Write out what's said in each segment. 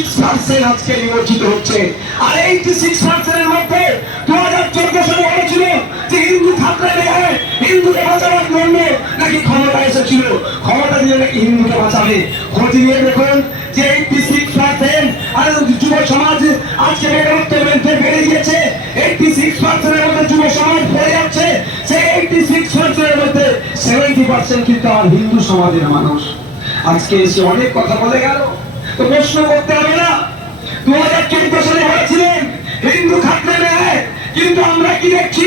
আজকে নির্বাচিত হচ্ছে। আর এইটি সিক্স পার্সেন্টের মধ্যে দু হাজার চোদ্দ সালে বলেছিল যে হিন্দু থাকলে দেয় হিন্দুকে বাঁচানোর জন্য নাকি ক্ষমতা এসেছিল? ক্ষমতা দিয়ে নাকি হিন্দুকে বাঁচাবে? খোঁজ নিয়ে দেখুন যে এইটি সিক্স পার্সেন্ট আর যুব সমাজ আজকে বেকারত্বের মধ্যে বেড়ে গিয়েছে। এইটি সিক্স পার্সেন্টের মধ্যে যুব সমাজ পড়ে যাচ্ছে, সেই এইটি সিক্স পার্সেন্টের মধ্যে সেভেন্টি পার্সেন্ট কিন্তু আমার হিন্দু সমাজের মানুষ। আজকে এসে অনেক কথা বলে গেল। প্রশ্ন করতে হবে না। দু হাজার চোদ্দ সালে বলেছিলেন হিন্দু খাতলে নেয় কিন্তু আমরা কি দেখছি?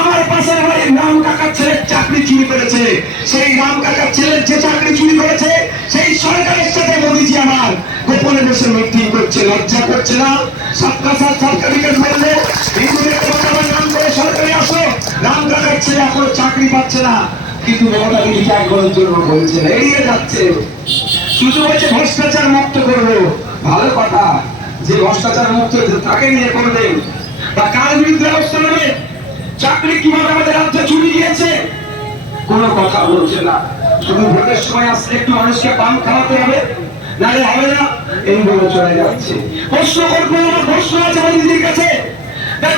আমার পাশের বাড়ির রাম কাকার ছেলের চাকরি চুরি করেছে। সেই রাম কাকার ছেলের যে চাকরি চুরি করেছে, সেই সরকারের সাথে মোদিজি আমার গোপনে বসে মিটিং করছে, লজ্জা করছে না? সবকা সাথ, সবকা বিকাশ বললে হিন্দুদের তোমার নাম করে সরকারে আসো। রাম কাকার ছেলে এখনও চাকরি পাচ্ছে না। কিন্তু মমতা দিদি একবারের জন্য বলছে এড়িয়ে যাচ্ছে। শুধু বলছে ভ্রষ্টাচার মুক্ত করব। ভালো কথা, যে ভ্রষ্টাচার মুক্ত হয়েছে তাকে নিয়ে করবেন। বা কার বিরুদ্ধে ব্যবস্থা নেবে? চাকরি কীভাবে আমাদের রাজ্যে চুরি গিয়েছে? কোনো কথা বলছে না। শুধু ভোটের সময় আসলে একটু মানুষকে পান খাওয়াতে হবে, নাহলে হবে না, এই বলে চলে যাচ্ছে। প্রশ্ন করব, আমার প্রশ্ন আছে আমার দিদির কাছে।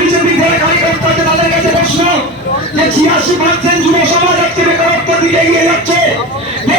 বিজেপি যারা কার্যকর্তা আছে তাদের কাছে প্রশ্ন, যে ছিয়াশি পার্সেন্ট যুব সমাজ আজকে বেকারত্বের দিকে এগিয়ে যাচ্ছে।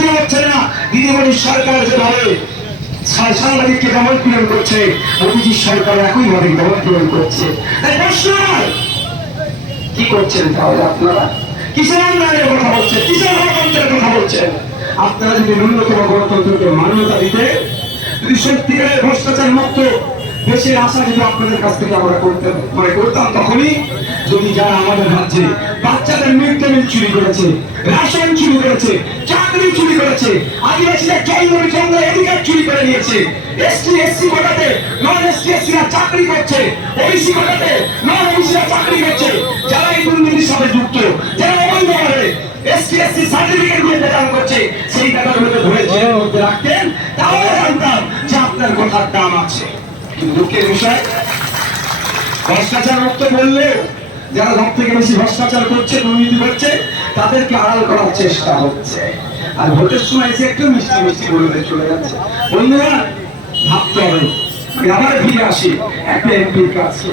দেওয়া হচ্ছে না দিদিমণি সরকার যেভাবে সাংবাদিককে দমন পীড়ন করছে মোদীজি সরকার একই ভাবে দমন পীড়ন করছে। কি করছেন তাহলে আপনারা? কিসের কথা বলছেন? কিসের গণতন্ত্রের কথা বলছেন? আপনারা যদি ন্যূনতম গণতন্ত্রকে মান্যতা দিতে, যদি সত্যিকারের ভ্রষ্টাচার মুক্ত দেশের আশা যদি আপনাদের কাছ থেকে আমরা করতে মানে করতাম তখনই, যদি যারা আমাদের রাজ্যে বাচ্চাদের ডে মিল চুরি করেছে, রেশন চুরি করেছে চাকরি চুরি করেছে। আদিবাসীদের জন্ম জন্ম অধিকার চুরি করে নিয়েছে। এসটি এসসি কোটাতে নন এসটি এসসিরা চাকরি করছে। ওবিসি কোটাতে নন ওবিসিরা চাকরি করছে। যারা এই দুর্নীতির সাথে যুক্ত, যারা অবৈধভাবে এসটি এসসি সার্টিফিকেটগুলো প্রদান করছে, সেই টাকাগুলোকে ধরে জেলের মধ্যে রাখতেন। তাহলে জানতাম যে আপনার কথার দাম আছে। কিন্তু দুঃখের বিষয়, ভ্রষ্টাচার মুক্ত বললে যারা সব থেকে বেশি ভ্রষ্টাচার করছে, দুর্নীতি করছে, তাদেরকে আড়াল করার চেষ্টা হচ্ছে। আর ভোটের সময় এসে একটু মিষ্টি মিষ্টি বলে চলে যাচ্ছে। বন্ধুরা, ভাবতে হবে। আবার ফিরে আসি। একটা এমপির কাছে।